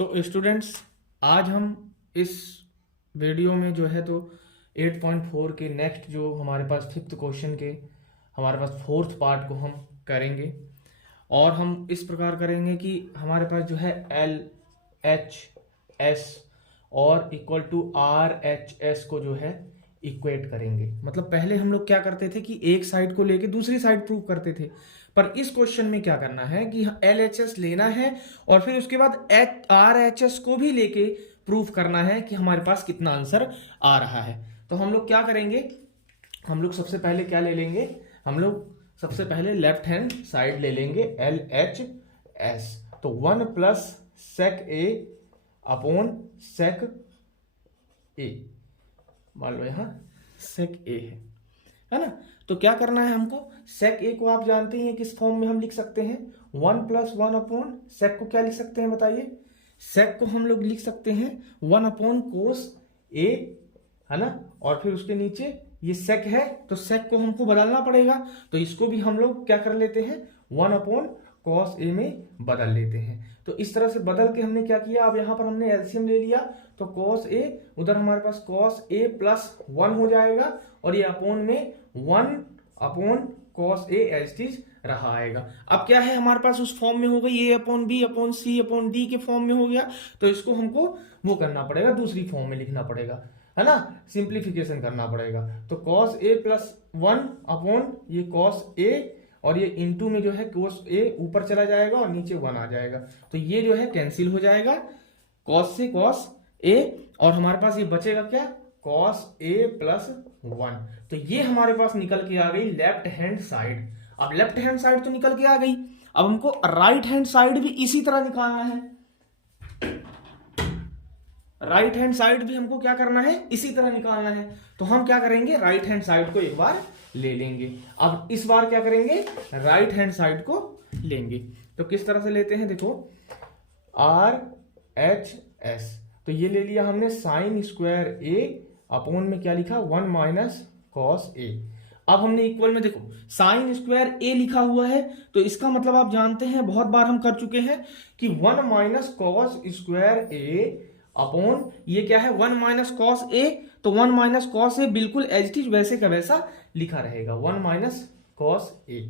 तो स्टूडेंट्स, आज हम इस वीडियो में जो है तो 8.4 के नेक्स्ट जो हमारे पास फिफ्थ क्वेश्चन के हमारे पास फोर्थ पार्ट को हम करेंगे। और हम इस प्रकार करेंगे कि हमारे पास जो है एल एच एस और equal to R H S को जो है इक्वेट करेंगे। मतलब पहले हम लोग क्या करते थे कि एक साइड को लेके दूसरी साइड प्रूव करते थे, पर इस क्वेश्चन में क्या करना है कि एल एच एस लेना है और फिर उसके बाद एच आर एच एस को भी लेके प्रूफ करना है कि हमारे पास कितना आंसर आ रहा है। तो हम लोग क्या करेंगे, हम लोग सबसे पहले क्या ले लेंगे, हम लोग सबसे पहले लेफ्ट हैंड साइड ले लेंगे एल एच एस। तो 1 प्लस सेक ए अपॉन सेक ए, मान लो यहां सेक ए है ना। तो क्या करना है हमको, सेक ए को आप जानते हैं किस फॉर्म में हम लिख सकते हैं, 1 प्लस 1 अपॉन सेक को क्या लिख सकते हैं बताइए। सेक को हम लोग लिख सकते हैं 1 अपॉन कोस ए, है ना। और फिर उसके नीचे ये सेक है तो सेक को हमको बदलना पड़ेगा, तो इसको भी हम लोग क्या कर लेते हैं 1 अपॉन कॉस ए में बदल लेते हैं। तो इस तरह से बदल के हमने क्या किया, अब यहां पर हमने एलसीएम ले लिया तो कॉस ए, उधर हमारे पास कॉस ए प्लस 1 हो जाएगा और ये अपॉन में 1 upon cos A as it रहा आएगा। अब क्या है हमारे पास उस फॉर्म में हो गई, ए अपॉन बी अपॉन सी अपॉन डी के फॉर्म में हो गया, तो इसको हमको वो करना पड़ेगा, दूसरी फॉर्म में लिखना पड़ेगा, है ना, सिंप्लीफिकेशन करना पड़ेगा। तो कॉस ए प्लस 1 अपॉन ये कॉस ए और ये इनटू में जो है कॉस ए ऊपर चला जाएगा और नीचे 1 आ जाएगा, तो ये जो है कैंसिल हो जाएगा कॉस से कॉस ए, और हमारे पास ये बचेगा क्या, कॉस ए प्लस 1। तो ये हमारे पास निकल के आ गई लेफ्ट हैंड साइड। अब लेफ्ट हैंड साइड तो निकल के आ गई, अब हमको राइट हैंड साइड भी इसी तरह निकालना है। राइट हैंड साइड भी हमको क्या करना है, इसी तरह निकालना है। तो हम क्या करेंगे, राइट हैंड साइड को एक बार ले लेंगे। अब इस बार क्या करेंगे, राइट हैंड साइड को लेंगे। तो किस तरह से लेते हैं, देखो आर एच एस, तो ये ले लिया हमने साइन स्क्वायर ए अपॉन में क्या लिखा 1 माइनस कॉस ए। अब हमने इक्वल में देखो साइन स्क्वायर ए लिखा हुआ है, तो इसका मतलब आप जानते हैं, बहुत बार हम कर चुके हैं कि 1 माइनस कॉस स्क्वायर ए अपॉन ये क्या है 1 माइनस कॉस ए, तो 1 माइनस कॉस ए बिल्कुल एज इट इज वैसे का वैसा लिखा रहेगा 1 माइनस कॉस ए।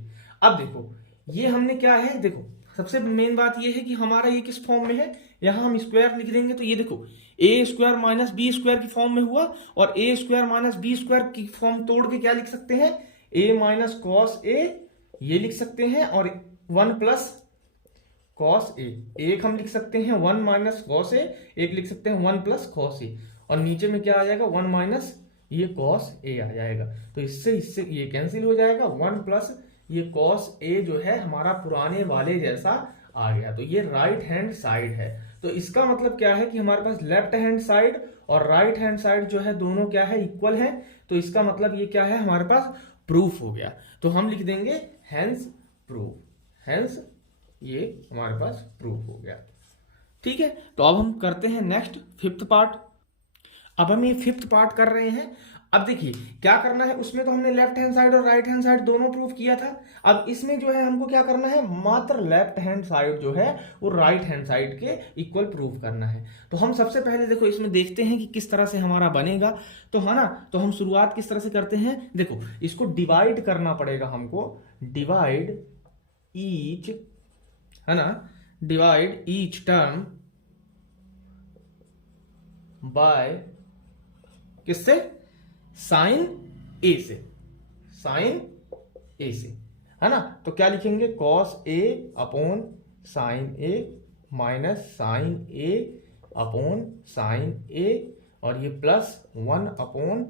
अब देखो ये हमने क्या है, देखो सबसे मेन बात ये है कि हमारा ये किस फॉर्म में है, यहां हम स्क्वायर लिख देंगे तो ये देखो ए स्क्वायर माइनस बी स्क्वायर की फॉर्म में हुआ, और ए स्क्वायर माइनस बी स्क्वायर की फॉर्म तोड़ के क्या लिख सकते हैं, ए माइनस कॉस ए ये लिख सकते हैं, और 1 प्लस कॉस ए, एक हम लिख सकते हैं 1 माइनस कॉस ए, एक लिख सकते हैं 1 प्लस कॉस ए, और नीचे में क्या आ जाएगा 1 माइनस ये कॉस ए आ जाएगा। तो इससे इससे ये कैंसिल हो जाएगा, 1 प्लस ये कॉस ए जो है हमारा पुराने वाले जैसा आ गया। तो ये राइट हैंड साइड है। तो इसका मतलब क्या है कि हमारे पास लेफ्ट हैंड साइड और राइट हैंड साइड जो है दोनों क्या है, इक्वल है। तो इसका मतलब ये क्या है, हमारे पास प्रूफ हो गया। तो हम लिख देंगे हैंस प्रूफ, हैंस ये हमारे पास प्रूफ हो गया। ठीक है, तो अब हम करते हैं नेक्स्ट फिफ्थ पार्ट। अब हम ये फिफ्थ पार्ट कर रहे हैं। अब देखिए क्या करना है, उसमें तो हमने लेफ्ट हैंड साइड और राइट हैंड साइड दोनों प्रूफ किया था। अब इसमें जो है हमको क्या करना है, मात्र लेफ्ट हैंड साइड जो है वो राइट हैंड साइड के इक्वल प्रूफ करना है। तो हम सबसे पहले देखो इसमें देखते हैं कि किस तरह से हमारा बनेगा, तो है ना। तो हम शुरुआत किस तरह से करते हैं, देखो इसको डिवाइड करना पड़ेगा हमको, डिवाइड ईच, है ना, डिवाइड ईच टर्म बाय किससे, साइन ए से, साइन ए से, है ना। तो क्या लिखेंगे, cos a upon sine A minus sine A upon sine ए, और ये प्लस 1 अपॉन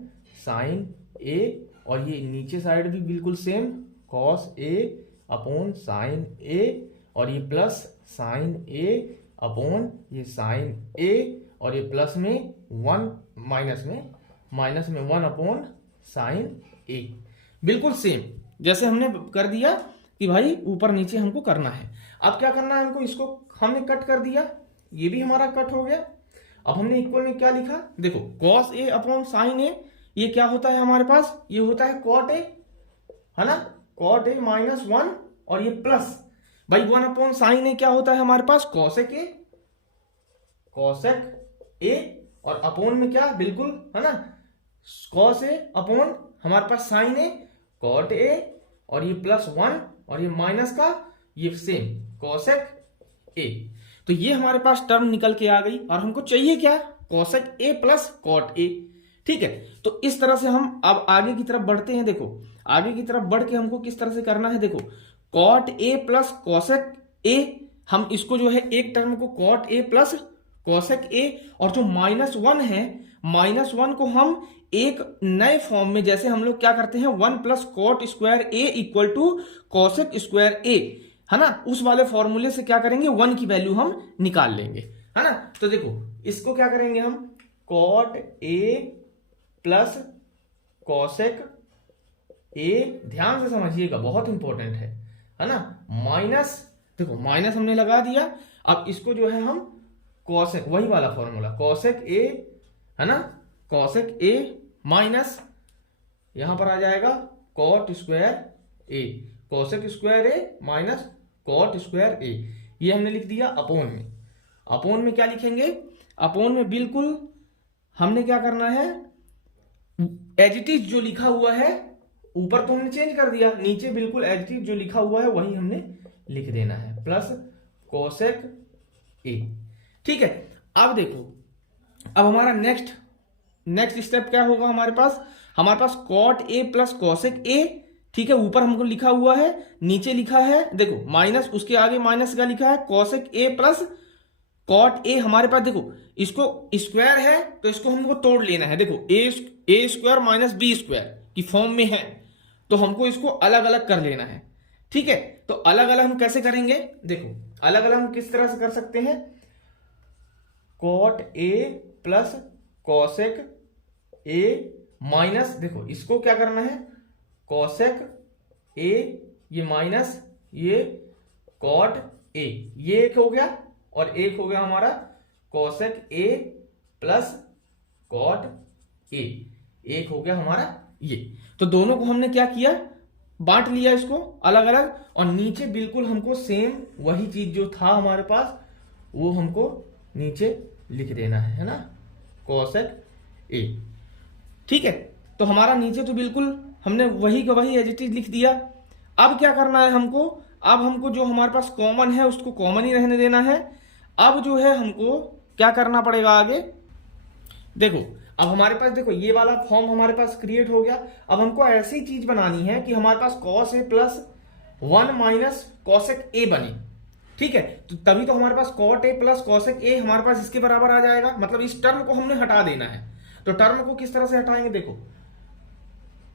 साइन ए, और ये नीचे साइड भी बिल्कुल same, cos a upon sine ए, और ये प्लस साइन ए अपॉन ये साइन ए, और ये प्लस में 1 माइनस में 1 अपॉन साइन ए, बिल्कुल सेम जैसे हमने कर दिया कि भाई ऊपर नीचे हमको करना है। अब क्या करना है हमको, इसको हमने कट कर दिया, ये भी हमारा कट हो गया। अब हमने इक्वल में क्या लिखा, देखो कॉस ए अपॉन साइन ए, ये क्या होता है हमारे पास, ये होता है कॉट ए, है ना, कॉट ए माइनस 1, और ये प्लस भाई 1 अपॉन साइन ए क्या होता है हमारे पास, कॉसेक ए, कॉसेक ए, और अपोन में क्या, बिल्कुल है ना, कॉस ए अपोन हमारे पास साइन ए कॉट ए, और ये +1 और ये माइनस का ये सेम कॉसेक ए। तो ये हमारे पास टर्म निकल के आ गई, और हमको चाहिए क्या, cosec A plus cot A. ठीक है, तो इस तरह से हम अब आगे की तरफ बढ़ते हैं। देखो आगे की तरफ बढ़ के हमको किस तरह से करना है, देखो cot A plus cosec A, हम इसको जो है एक टर्म को cot A plus cosec A, और जो -1 है, -1 को हम एक नए फॉर्म में, जैसे हम लोग क्या करते हैं, 1 + cot square A equal to cosec square ए, है ना, उस वाले फॉर्मूले से क्या करेंगे, 1 की वैल्यू हम निकाल लेंगे, है ना। तो देखो इसको क्या करेंगे हम, cot A plus cosec A, ध्यान से समझिएगा बहुत इंपॉर्टेंट है ना, माइनस, देखो माइनस हमने लगा दिया, अब इसको जो है हम कॉसेक, वही वाला फॉर्मूला कॉसेक ए, है ना, कॉसेक ए माइनस यहां पर आ जाएगा cot square A, cosec square A minus cot square A, ये हमने लिख दिया अपोन में। अपोन में क्या लिखेंगे, अपोन में बिल्कुल हमने क्या करना है, एज इट इज जो लिखा हुआ है, ऊपर तो हमने चेंज कर दिया, नीचे बिल्कुल एज इट इज जो लिखा हुआ है वही हमने लिख देना है, प्लस कॉसेक ए। ठीक है, अब देखो, अब हमारा नेक्स्ट स्टेप क्या होगा, हमारे पास cot A plus cosec A. ठीक है, ऊपर हमको लिखा हुआ है, नीचे लिखा है, देखो माइनस, उसके आगे माइनस का लिखा है cosec A plus cot A. हमारे पास देखो इसको स्क्वायर है तो इसको हमको तोड़ लेना है, देखो ए स्क्वायर माइनस बी स्क्वायर की फॉर्म में है, तो हमको इसको अलग अलग कर लेना है। ठीक है, तो अलग अलग हम कैसे करेंगे, देखो अलग अलग हम किस तरह से कर सकते हैं, कॉट ए प्लस कॉसेक ए माइनस, देखो इसको क्या करना है, कॉसेक ए, ये माइनस ये कॉट ए, ये एक हो गया, और एक हो गया हमारा cosec A plus cot A, एक हो गया हमारा ये। तो दोनों को हमने क्या किया, बांट लिया इसको अलग अलग, और नीचे बिल्कुल हमको सेम वही चीज जो था हमारे पास वो हमको नीचे लिख देना है ना, कॉसेक ए। ठीक है, तो हमारा नीचे तो बिल्कुल हमने वही का वही एज इट इज लिख दिया। अब क्या करना है हमको, अब हमको जो हमारे पास कॉमन है उसको कॉमन ही रहने देना है। अब जो है हमको क्या करना पड़ेगा आगे, देखो अब हमारे पास, देखो ये वाला फॉर्म हमारे पास क्रिएट हो गया। अब हमको ऐसी चीज बनानी है कि हमारे पास cos A plus 1 minus cosec A बने। ठीक है, तो तभी तो हमारे पास cot A plus cosec A हमारे पास इसके बराबर आ जाएगा, मतलब इस टर्म को हमने हटा देना है। तो टर्म को किस तरह से हटाएंगे, देखो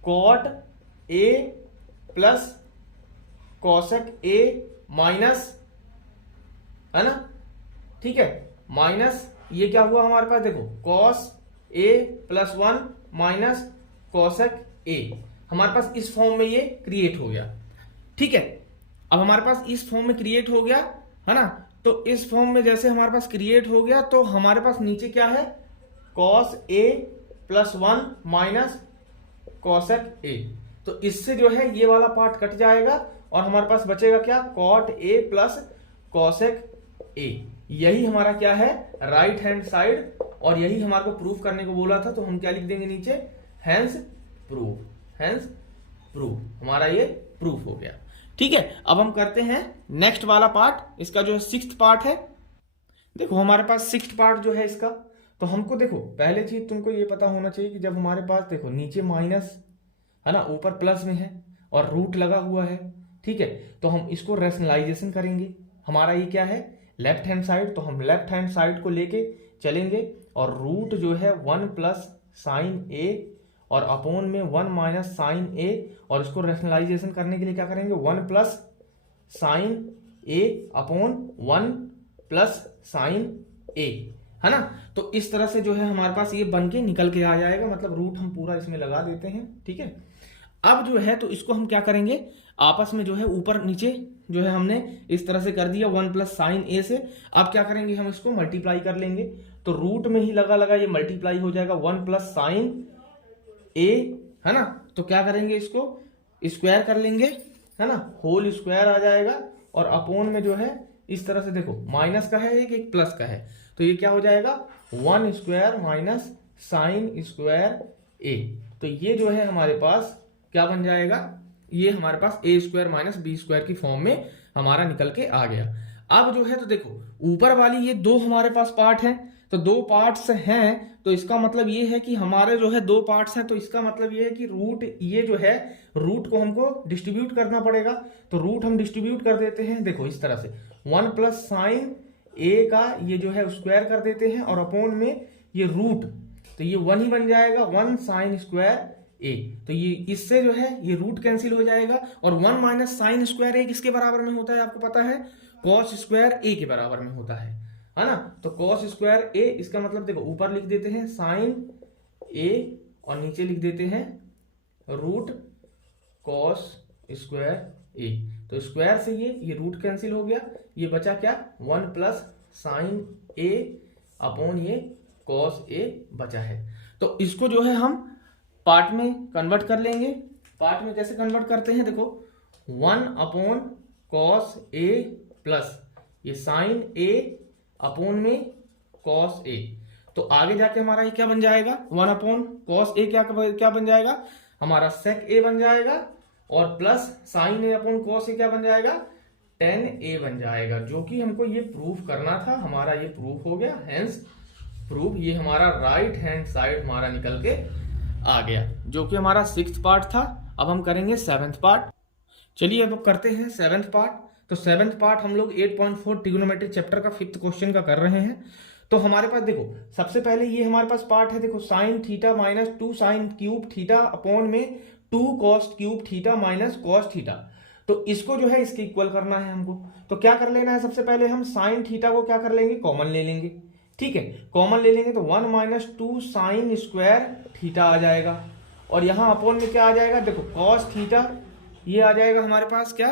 कॉट ए प्लस कॉसेक ए माइनस, है ना, ठीक है, माइनस ये क्या हुआ हमारे पास, देखो cos A plus 1 minus cosec A, हमारे पास इस फॉर्म में ये क्रिएट हो गया। ठीक है, अब हमारे पास इस फॉर्म में क्रिएट हो गया, है ना। तो इस फॉर्म में जैसे हमारे पास क्रिएट हो गया, तो हमारे पास नीचे क्या है, कॉस ए प्लस 1 माइनस कॉसेक ए। तो इससे जो है ये वाला पार्ट कट जाएगा, और हमारे पास बचेगा क्या, cot A plus cosec a. यही हमारा क्या है, राइट हैंड साइड, और यही हमारे को प्रूफ करने को बोला था, तो हम क्या लिख देंगे नीचे, हैंस प्रूफ, हमारा ये प्रूफ हो गया। ठीक है, अब हम करते हैं नेक्स्ट वाला पार्ट, इसका जो है 6th पार्ट है। देखो हमारे पास 6th पार्ट जो है इसका, तो हमको देखो पहले चीज तुमको ये पता होना चाहिए कि जब हमारे पास देखो नीचे माइनस है ना, ऊपर प्लस में है और रूट लगा हुआ है। ठीक है, तो हम इसको रैशनलाइजेशन करेंगे। हमारा ये क्या है, लेफ्ट हैंड साइड, तो हम लेफ्ट हैंड साइड को लेके चलेंगे, और रूट जो है 1 प्लस साइन ए और अपोन में 1 माइनस साइन ए, और इसको रैशनलाइजेशन करने के लिए क्या करेंगे, 1 प्लस साइन ए अपॉन 1 प्लस साइन ए, है ना। तो इस तरह से जो है हमारे पास ये बन के निकल के आ जाएगा, मतलब रूट हम पूरा इसमें लगा देते हैं। ठीक है, अब जो है तो इसको हम क्या करेंगे, आपस में जो है ऊपर नीचे जो है हमने इस तरह से कर दिया 1 प्लस साइन ए से। अब क्या करेंगे, हम इसको मल्टीप्लाई कर लेंगे, तो रूट में ही लगा ये मल्टीप्लाई हो जाएगा 1 प्लस साइन ए, है ना। तो क्या करेंगे, इसको स्क्वायर कर लेंगे, है ना, होल स्क्वायर आ जाएगा, और अपोन में जो है इस तरह से देखो, माइनस का है एक प्लस का है, तो ये क्या हो जाएगा 1 स्क्वायर माइनस साइन स्क्वायर ए। तो ये जो है हमारे पास क्या बन जाएगा, ये हमारे पास ए स्क्वायर माइनस बी स्क्वायर की फॉर्म में हमारा निकल के आ गया। अब जो है तो देखो ऊपर वाली ये दो हमारे पास पार्ट है, तो दो पार्ट्स हैं, तो इसका मतलब ये है कि हमारे जो है दो पार्ट्स हैं, तो इसका मतलब ये है कि रूट, ये जो है रूट को हमको डिस्ट्रीब्यूट करना पड़ेगा। तो रूट हम डिस्ट्रीब्यूट कर देते हैं, देखो इस तरह से 1 प्लस साइन ए का ये जो है स्क्वायर कर देते हैं, और अपोन में ये रूट, तो ये 1 ही बन जाएगा 1 साइन स्क्वायर ए। तो ये इससे जो है ये रूट कैंसिल हो जाएगा, और 1 माइनस साइन स्क्वायर ए किसके बराबर में होता है आपको पता है, कॉस स्क्वायर ए के बराबर में होता है ना। तो कॉस स्क्वायर ए, इसका मतलब देखो ऊपर लिख देते हैं साइन ए और नीचे लिख देते हैं रूट कॉस स्क्वायर ए। तो स्क्वायर से ये रूट कैंसिल हो गया, ये बचा क्या 1 प्लस साइन ए अपॉन ये कॉस ए बचा है। तो इसको जो है हम पार्ट में कन्वर्ट कर लेंगे। पार्ट में कैसे कन्वर्ट करते हैं, देखो 1 अपॉन कॉस ए प्लस ये साइन ए अपॉन में कॉस ए। तो आगे जाके हमारा ये क्या बन जाएगा 1 अपॉन कॉस ए क्या बन जाएगा हमारा सेक ए बन जाएगा, और प्लस साइन ए अपॉन कॉस ए क्या बन जाएगा टेन ए बन जाएगा, जो कि हमको ये प्रूफ करना था। हमारा ये प्रूफ हो गया, हेंस प्रूफ। ये हमारा राइट हैंड साइड हमारा निकल के आ गया, जो कि हमारा 6th पार्ट था। अब हम करेंगे 7th पार्ट। चलिए अब करते हैं 7th पार्ट। तो 7th पार्ट हम लोग 8.4 ट्रिग्नोमेट्री चैप्टर का 5th क्वेश्चन का कर रहे हैं। तो हमारे पास देखो सबसे पहले ये हमारे पास पार्ट है, देखो sine theta minus 2 sine cube theta upon में 2 cos cube theta minus cos theta. तो इसको जो है इसके इक्वल करना है हमको। तो क्या कर लेना है, सबसे पहले हम साइन थीटा को क्या कर लेंगे, कॉमन ले लेंगे। ठीक है, कॉमन ले लेंगे तो 1 माइनस 2 साइन स्क्वायर थीटा आ जाएगा, और यहां अपॉन में क्या आ जाएगा, देखो कॉस थीटा, ये आ जाएगा हमारे पास क्या,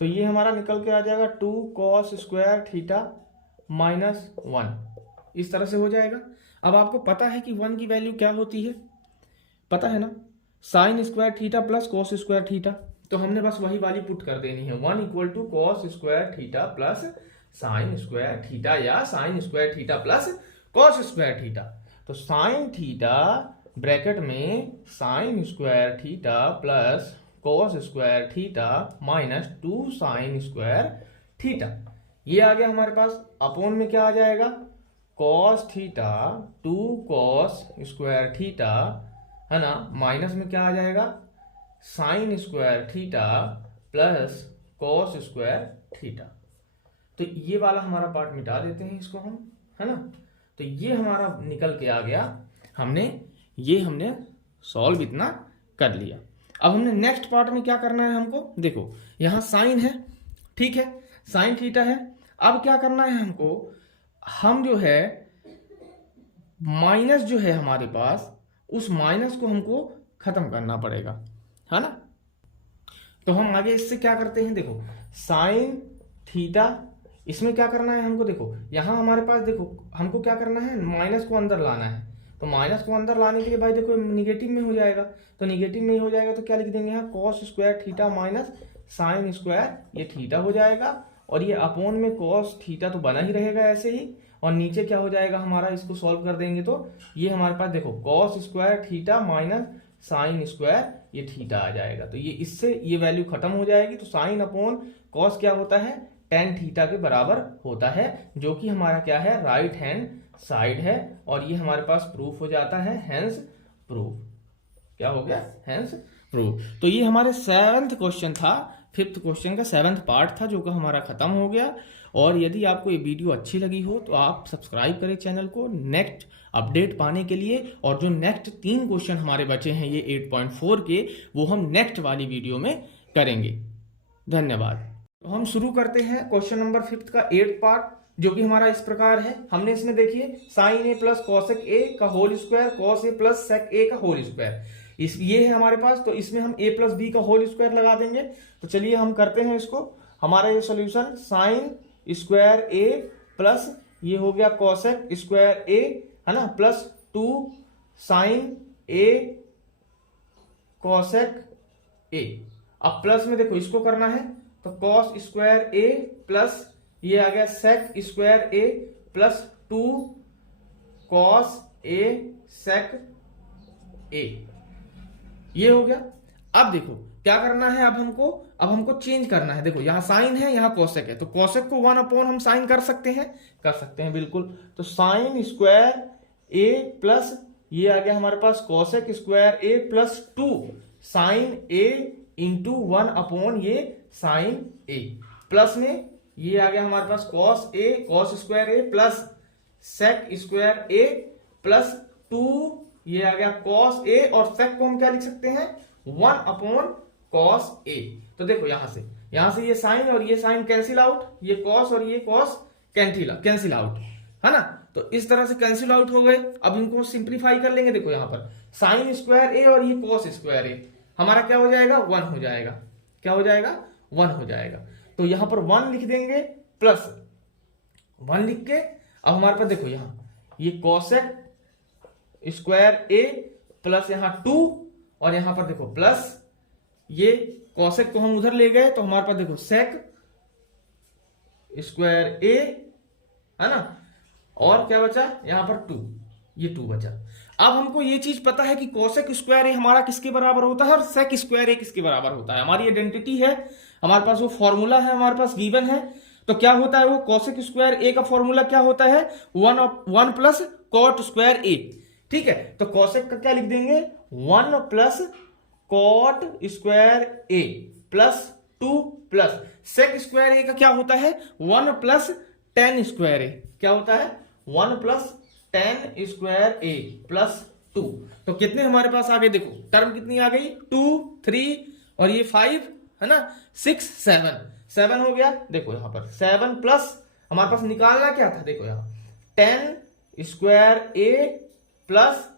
तो ये हमारा निकल के आ जाएगा 2 कॉस स्क्वायर थीटा माइनस 1, इस तरह से हो जाएगा। अब आपको पता है कि 1 की वैल्यू क्या होती है, पता है ना, sign square theta plus cos square theta. तो हमने बस वही वाली पुट कर देनी है, 1 equal to cos square theta plus sine square theta, या sine square theta plus cos square theta. तो साइन थीटा ब्रैकेट में sine square theta plus cos square theta minus 2 sine square theta, ये आ गया हमारे पास। अपोन में क्या आ जाएगा, cos theta 2 cos square theta, है ना, माइनस में क्या आ जाएगा sign square theta plus cos square theta. तो ये वाला हमारा पार्ट मिटा देते हैं इसको हम, है ना। तो ये हमारा निकल के आ गया, हमने सॉल्व इतना कर लिया। अब हमने नेक्स्ट पार्ट में क्या करना है हमको, देखो यहां साइन है, ठीक है, साइन थीटा है। अब क्या करना है हमको, हम जो है माइनस जो है हमारे पास, उस माइनस को हमको खत्म करना पड़ेगा, है ना। तो हम आगे इससे क्या करते हैं, देखो साइन थीटा, इसमें क्या करना है हमको, देखो यहां हमारे पास देखो हमको क्या करना है, माइनस को अंदर लाना है। तो माइनस को अंदर लाने के लिए भाई देखो निगेटिव में हो जाएगा, तो निगेटिव में हो जाएगा तो क्या लिख देंगे यहाँ cos square theta minus sine square, ये थीटा हो जाएगा, और ये अपोन में कॉस थीटा तो बना ही रहेगा ऐसे ही, और नीचे क्या हो जाएगा हमारा, इसको सॉल्व कर देंगे तो ये हमारे पास देखो cos square theta minus sine square, ये थीटा आ जाएगा। तो ये इससे ये वैल्यू खत्म हो जाएगी। तो साइन अपॉन कॉस क्या होता है, टेन थीटा के बराबर होता है, जो कि हमारा क्या है, राइट हैंड साइड है। और ये हमारे पास प्रूफ हो जाता है, हेंस प्रूफ। क्या हो गया, हेंस प्रूफ। तो ये हमारे 7th क्वेश्चन था, 5th क्वेश्चन का 7th पार्ट था, जो कि हमारा खत्म हो गया। और यदि आपको ये वीडियो अच्छी लगी हो तो आप सब्सक्राइब करें चैनल को नेक्स्ट अपडेट पाने के लिए। और जो नेक्स्ट 3 क्वेश्चन हमारे बचे हैं ये 8.4 के, वो हम नेक्स्ट वाली वीडियो में करेंगे। धन्यवाद। तो हम शुरू करते हैं क्वेश्चन नंबर 5 का 8th पार्ट, जो कि हमारा इस प्रकार है। हमने इसमें देखिए sine a plus cosec a का whole square, cos A plus sec a का होल स्क्वायर, ये है हमारे पास। तो इसमें हम a प्लस बी का होल स्क्वायर लगा देंगे। तो चलिए हम करते हैं इसको। हमारा ये solution sine square a plus ये हो गया कॉसेक स्क्वायर ए, है ना, plus 2 sine a cosec a, अब प्लस में देखो इसको करना है तो कॉस स्क्वायर ए प्लस ये आ गया sec square a plus 2 cos A सेक ए, ये हो गया। अब देखो क्या करना है, अब हमको चेंज करना है। देखो यहाँ साइन है, यहाँ कोसेक है, तो कोसेक को 1 अपॉन हम साइन कर सकते हैं बिल्कुल। तो साइन स्क्वायर ए प्लस ये आ गया हमारे पास cosec square a plus 2 sine A into 1 upon ये साइन ए, प्लस में ये आ गया हमारे पास cos square a plus sec square a plus 2 ये आ गया कॉस ए, और सेक को हम क्या लिख सकते हैं 1 अपॉन कॉस ए। तो देखो यहां से ये साइन और ये साइन कैंसिल आउट, ये कॉस और ये कॉस कैंसिल आउट, है ना। तो इस तरह से कैंसिल आउट हो गए। अब इनको सिंप्लीफाई कर लेंगे। देखो यहां पर साइन स्क्वायर ए और ये कॉस स्क्वायर ए हमारा क्या हो जाएगा 1 हो जाएगा, क्या हो जाएगा 1 हो जाएगा। तो यहां पर 1 लिख देंगे प्लस 1 लिख के अब हमारे पास देखो यहां ये कॉसेक स्क्वायर ए प्लस यहां 2 और यहां पर देखो प्लस ये कॉसेक को हम उधर ले गए तो हमारे पास देखो सेक स्क्वायर ए, है ना, और क्या बचा यहां पर 2, ये 2 बचा। अब हमको ये चीज पता है कि कॉसेक स्क्वायर ए हमारा किसके बराबर होता है और सेक स्क्वायर ए किसके बराबर होता है। हमारी आइडेंटिटी है, हमारे पास वो फॉर्मूला है, हमारे पास गिवन है। तो क्या होता है वो कॉसेक स्क्वायर ए का फॉर्मूला क्या होता है 1 प्लस कॉट स्क्वायर ए। ठीक है, तो कॉसेक का क्या लिख देंगे 1 plus cot square a plus 2 plus sec square ए का क्या होता है 1 प्लस टेन स्क्वायर ए, क्या होता है 1 plus ten square a plus 2। तो कितने हमारे पास आ गए, देखो टर्म कितनी आ गई 2 3 और ये 5, है ना, 6 7 हो गया। देखो यहां पर 7 प्लस हमारे पास निकालना क्या था, देखो यहां 10 square a plus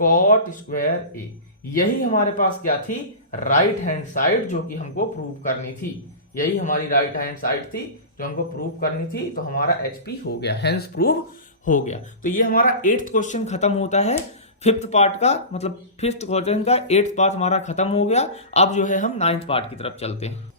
cot square ए, यही हमारे पास क्या थी राइट हैंड साइड जो कि हमको प्रूव करनी थी। यही हमारी राइट हैंड साइड थी जो हमको प्रूव करनी थी। तो हमारा एचपी हो गया, हेंस प्रूव हो गया। तो ये हमारा 8th क्वेश्चन खत्म होता है। 5th पार्ट का मतलब 5th क्वेश्चन का 8th पार्ट हमारा खत्म हो गया। अब जो है हम 9th पार्ट की तरफ चलते हैं।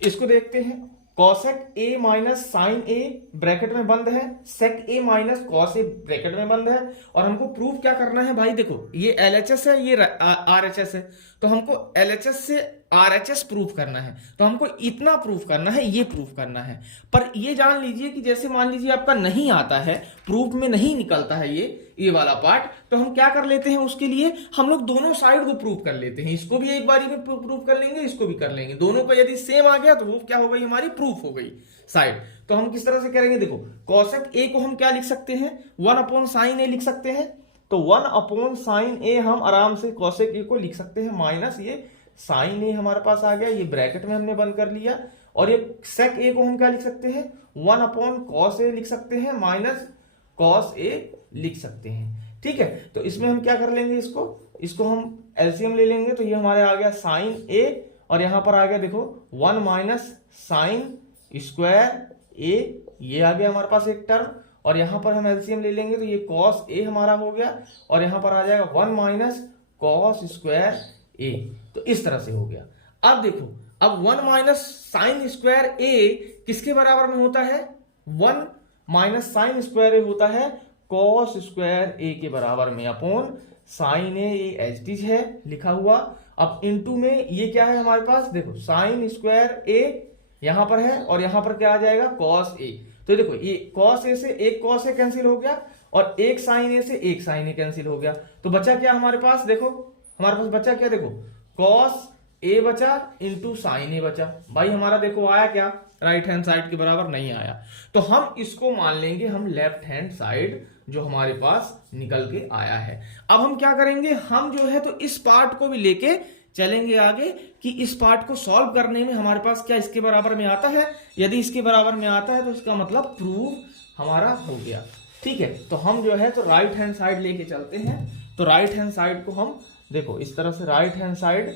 इसको देखते हैं। Cosec A minus sine a bracket में बंद है, sec a minus cos a bracket में बंद है, और हमको प्रूफ क्या करना है भाई। देखो ये LHS है, ये RHS है, तो हमको LHS से RHS प्रूफ करना है। तो हमको इतना प्रूफ करना है, ये प्रूफ करना है। पर ये जान लीजिए कि जैसे मान लीजिए आपका नहीं आता है, प्रूफ में नहीं निकलता है ये वाला पार्ट, तो हम क्या कर लेते हैं उसके लिए हम लोग दोनों साइड को प्रूफ कर लेते हैं। इसको भी एक बारी में प्रूफ कर लेंगे, इसको भी कर लेंगे। दोनों का यदि सेम आ गया तो वो क्या हो गई हमारी प्रूफ हो गई साइड। तो हम किस तरह से करेंगे, देखो कॉसेक ए को हम क्या लिख सकते हैं 1 अपॉन साइन ए लिख सकते हैं। तो 1 अपॉन साइन ए हम आराम से कॉसेक ए को लिख सकते हैं माइनस ये साइन ए हमारे पास आ गया, ये ब्रैकेट में हमने बंद कर लिया। और ये सेक ए को हम क्या लिख सकते हैं 1 अपॉन कॉस ए लिख सकते हैं माइनस कॉस ए लिख सकते हैं। ठीक है, तो इसमें हम क्या कर लेंगे, इसको हम एलसीएम ले लेंगे। तो ये हमारे आ गया साइन ए और यहां पर आ गया देखो 1 माइनस साइन स्क्वायर ए, ये आ गया हमारे पास एक टर्म। और यहां पर हम एलसीएम ले लेंगे तो ये कॉस ए हमारा हो गया और यहां पर आ जाएगा 1 माइनस कॉस स्क्वायर ए। तो इस तरह से हो गया। अब देखो अब 1 माइनस साइन स्क्वायर ए किसके बराबर में होता है 1 माइनस साइन स्क्वायर ए होता है कॉस स्क्वायर ए के बराबर में अपॉन साइन ए, एच टी है लिखा हुआ। अब इनटू में ये क्या है हमारे पास, देखो साइन स्क्वायर ए यहां पर है और यहां पर क्या आ जाएगा कॉस ए। तो देखो ये कॉस ए से एक कॉस ए कैंसिल हो गया और एक साइन ए से एक साइन ए कैंसिल हो गया। तो बचा क्या हमारे पास, देखो हमारे पास बचा क्या, देखो कॉस ए बचा इंटू साइन ए बचा। भाई हमारा देखो आया क्या, राइट हैंड साइड के बराबर नहीं आया। तो हम इसको मान लेंगे हम लेफ्ट हैंड साइड जो हमारे पास निकल के आया है। अब हम क्या करेंगे, हम जो है तो इस पार्ट को भी लेके चलेंगे आगे कि इस पार्ट को सॉल्व करने में हमारे पास क्या इसके बराबर में आता है। यदि इसके बराबर में आता है तो इसका मतलब प्रूव हमारा हो गया। ठीक है, तो हम जो है तो राइट हैंड साइड लेके चलते हैं। तो राइट हैंड साइड को हम देखो इस तरह से राइट हैंड साइड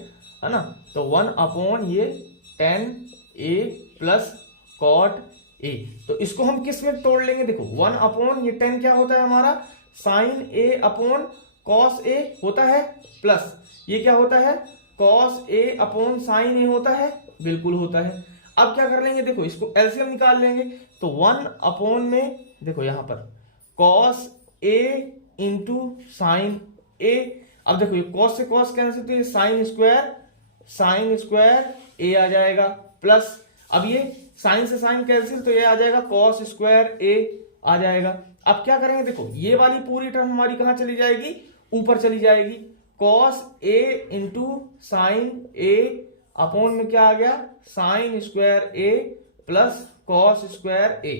है ना, तो 1 अपॉन ये tan a plus cot a। तो इसको हम किस में तोड़ लेंगे, देखो 1 अपॉन ये tan क्या होता है हमारा sine a upon cos a होता है, प्लस ये क्या होता है cos a upon sine a होता है, बिल्कुल होता है। अब क्या कर लेंगे, देखो इसको एलसीएम निकाल लेंगे, तो 1 अपॉन में देखो यहां पर कॉस ए इंटू साइन ए। अब देखो ये कॉस से कॉस कैंसिल, तो ये साइन स्क्वायर ए आ जाएगा, प्लस अब ये साइन से साइन कैंसिल, तो ये आ जाएगा कॉस स्क्वायर ए आ जाएगा। अब क्या करेंगे, देखो ये वाली पूरी टर्म हमारी कहां चली जाएगी, ऊपर चली जाएगी। Cos A into sine A upon में क्या आ गया, sign square a plus cos square ए।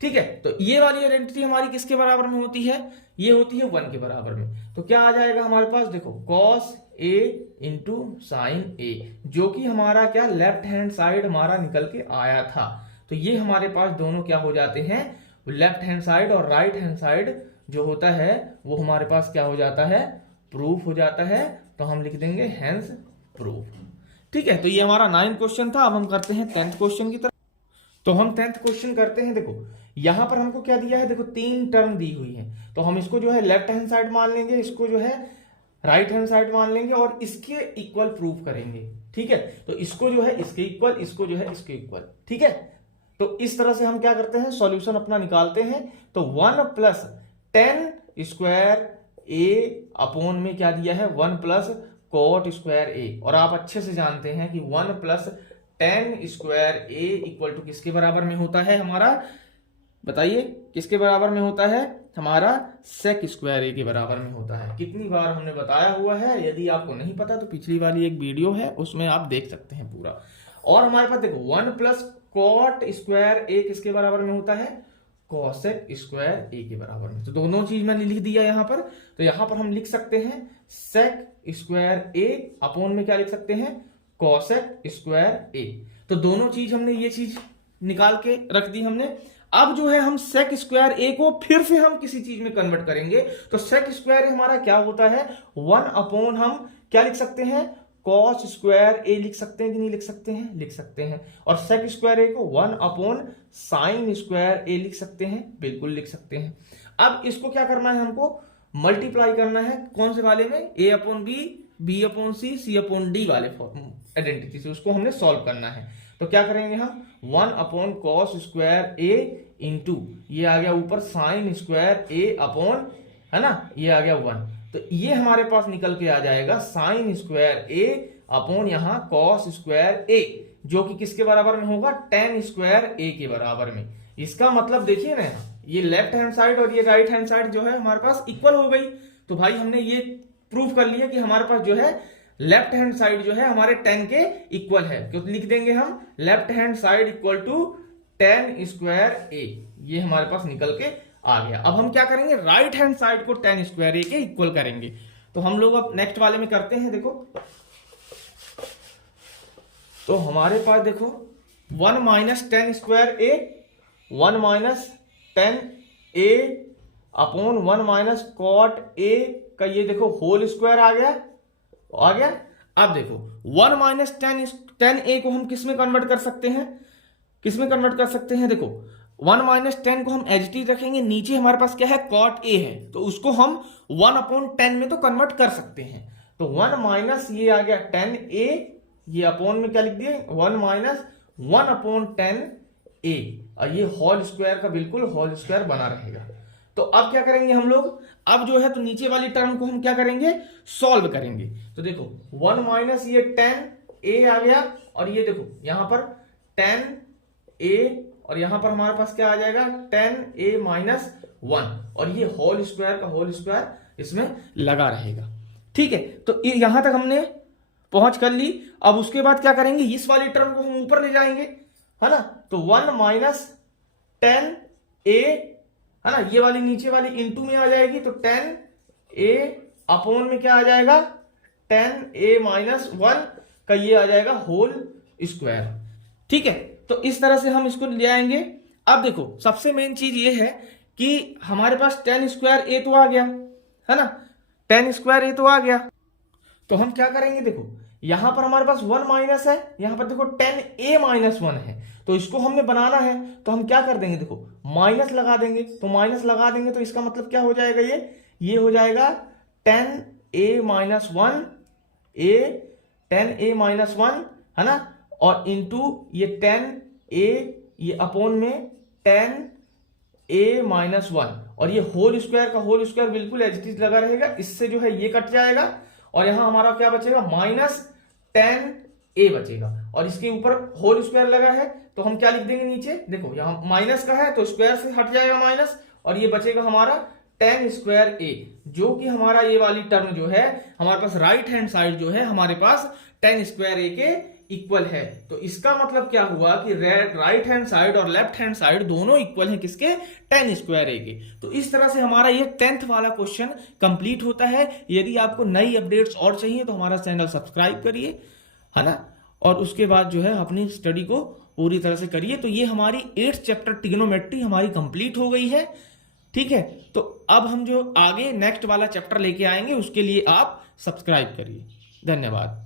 ठीक है, तो ये वाली आइडेंटिटी हमारी किसके बराबर में होती है, ये होती है 1 के बराबर में। तो क्या आ जाएगा हमारे पास, देखो कॉस ए इंटू साइन ए, जो कि हमारा क्या लेफ्ट हैंड साइड हमारा निकल के आया था। तो ये हमारे पास दोनों क्या हो जाते हैं, लेफ्ट हैंड साइड और राइट हैंड साइड जो होता है वो हमारे पास क्या हो जाता है, प्रूफ हो जाता है। तो हम लिख देंगे हेंस प्रूफ। ठीक है, तो ये हमारा 9th क्वेश्चन था। अब हम करते हैं 10th क्वेश्चन की तरफ। तो हम 10th क्वेश्चन करते हैं। देखो यहां पर हमको क्या दिया है, देखो 3 टर्म दी हुई है, तो हम इसको जो है लेफ्ट हैंड साइड मान लेंगे, इसको जो है राइट हैंड साइड मान लेंगे और इसके इक्वल प्रूफ करेंगे। ठीक है, तो इसको जो है इसके इक्वल, इसको जो है इसके इक्वल। ठीक है, तो इस तरह से हम क्या करते हैं, सॉल्यूशन अपना निकालते हैं। तो 1 प्लस 10 स्क्वायर ए अपॉन में क्या दिया है, 1 प्लस कॉट स्क्वायर ए। और आप अच्छे से जानते हैं कि 1 plus 10 square A equal to किसके बराबर में होता है हमारा, बताइए किसके बराबर में होता है, हमारा सेक स्क्वायर ए के बराबर में होता है। कितनी बार हमने बताया हुआ है, यदि आपको नहीं पता तो पिछली वाली एक वीडियो है उसमें आप देख सकते हैं पूरा। और हमारे पास देखो 1 प्लस कॉट स्क्वायर ए किसके बराबर में होता है, कॉसेक स्क्वायर ए के बराबर में। तो दोनों चीज मैंने लिख दिया यहां पर। तो यहां पर हम लिख सकते हैं सेक स्क्वायर ए अपॉन में क्या लिख सकते हैं, कॉसेक स्क्वायर ए। तो दोनों चीज हमने ये चीज निकाल के रख दी हमने। अब जो है हम सेक स्क्वायर ए को फिर से हम किसी चीज में कन्वर्ट करेंगे। तो सेक स्क्वायर ए हमारा क्या होता है, 1 अपॉन हम क्या लिख सकते हैं, कॉस स्क्वायर ए लिख सकते हैं कि नहीं लिख सकते हैं, लिख सकते हैं। और सेक स्क्वायर ए को 1 अपॉन साइन स्क्वायर ए लिख सकते हैं, बिल्कुल लिख सकते हैं। अब इसको क्या करना है, हमको मल्टीप्लाई करना है कौन से वाले में, ए अपॉन बी अपॉन सी अपॉन डी वाले आइडेंटिटी से उसको हमने सॉल्व करना है। तो क्या करेंगे हम, 1 अपॉन कॉस स्क्वायर ए इंटू ये आ गया ऊपर साइन स्क्वायर ए अपॉन, है ना, ये आ गया 1। तो ये हमारे पास निकल के आ जाएगा साइन स्क्वायर ए अपॉन यहां कॉस स्क्वायर ए, जो कि किसके बराबर में होगा, tan स्क्वायर ए के बराबर में। इसका मतलब देखिए ना, ये लेफ्ट हैंड साइड और ये राइट हैंड साइड जो है हमारे पास इक्वल हो गई। तो भाई हमने ये प्रूफ कर लिया कि हमारे पास जो है लेफ्ट हैंड साइड जो है हमारे tan के इक्वल है। तो लिख देंगे हम left hand side equal to tan square A, ये हमारे पास निकल के आ गया। अब हम क्या करेंगे, राइट हैंड साइड को tan स्क्वायर ए के इक्वल करेंगे। तो हम लोग अब नेक्स्ट वाले में करते हैं। देखो तो हमारे पास देखो 1 minus 10 square a, 1 minus 10 a upon 1 minus cot a का ये देखो होल स्क्वायर आ गया। अब देखो 1 माइनस 10 ए को हम किस में कन्वर्ट कर सकते हैं, किस में कन्वर्ट कर सकते हैं, देखो 1 माइनस 10 को हम एज इट इज रखेंगे, नीचे हमारे पास क्या है कॉट ए है, तो उसको हम 1 अपॉन 10 में तो कन्वर्ट कर सकते हैं। तो 1 माइनस ये आ गया 10 ए, ये अपॉन में क्या लिख दिए 1 माइनस 1 अपॉन 10 ए, और ये होल स्क्वायर का बिल्कुल होल स्क्वायर बना रहेगा। तो अब क्या करेंगे हम लोग, अब जो है तो नीचे वाली टर्म को हम क्या करेंगे, सॉल्व करेंगे। तो देखो 1 माइनस ये 10 ए आ गया, और ये देखो यहां पर 10 ए, और यहां पर हमारे पास क्या आ जाएगा 10 ए माइनस 1, और ये होल स्क्वायर का होल स्क्वायर इसमें लगा रहेगा। ठीक है, तो यहां तक हमने पहुंच कर ली। अब उसके बाद क्या करेंगे, इस वाली टर्म को हम ऊपर ले जाएंगे, है ना। तो 1 माइनस 10 ए, है ना, ये वाली नीचे वाली इंटू में आ जाएगी, तो 10 ए अपॉन में क्या आ जाएगा 10 ए माइनस 1 का ये आ जाएगा होल स्क्वायर। ठीक है, तो इस तरह से हम इसको ले आएंगे। अब देखो सबसे मेन चीज ये है कि हमारे पास 10 स्क्वायर ए तो आ गया, है ना, 10 स्क्वायर ए तो आ गया। तो हम क्या करेंगे, देखो यहां पर हमारे पास 1 माइनस है, यहां पर देखो 10 ए माइनस 1 है, तो इसको हमने बनाना है। तो हम क्या कर देंगे, देखो माइनस लगा देंगे। तो माइनस लगा देंगे तो इसका मतलब क्या हो जाएगा, ये हो जाएगा 10 ए माइनस 1 ए 10a माइनस 1 है ना, और इंटू ये 10a ये अपॉन में 10a माइनस 1, और ये होल स्क्वायर का होल स्क्वायर बिल्कुल एज इट इज लगा रहेगा, इससे जो है ये कट जाएगा और यहां हमारा क्या बचेगा माइनस 10a बचेगा, और इसके ऊपर होल स्क्वायर लगा है तो हम क्या लिख देंगे नीचे, देखो यहां माइनस का है तो स्क्वायर से हट जाएगा माइनस, और ये बचेगा हमारा 10 स्क्वायर a, जो कि हमारा ये वाली टर्म जो है हमारे पास राइट हैंड साइड जो है हमारे पास 10 स्क्वायर a के इक्वल है। तो इसका मतलब क्या हुआ कि राइट हैंड साइड और लेफ्ट हैंड साइड दोनों इक्वल हैं किसके, 10 स्क्वायर a के। तो इस तरह से हमारा ये 10th वाला क्वेश्चन कंप्लीट होता है। यदि आपको नई अपडेट्स और चाहिए तो हमारा चैनल सब्सक्राइब करिए, है ना, और उसके बाद जो है अपनी स्टडी को पूरी तरह से करिए। तो ये हमारी 8th चैप्टर ट्रिग्नोमेट्री हमारी कंप्लीट हो गई है, ठीक है। तो अब हम जो आगे नेक्स्ट वाला चैप्टर लेके आएंगे उसके लिए आप सब्सक्राइब करिए। धन्यवाद।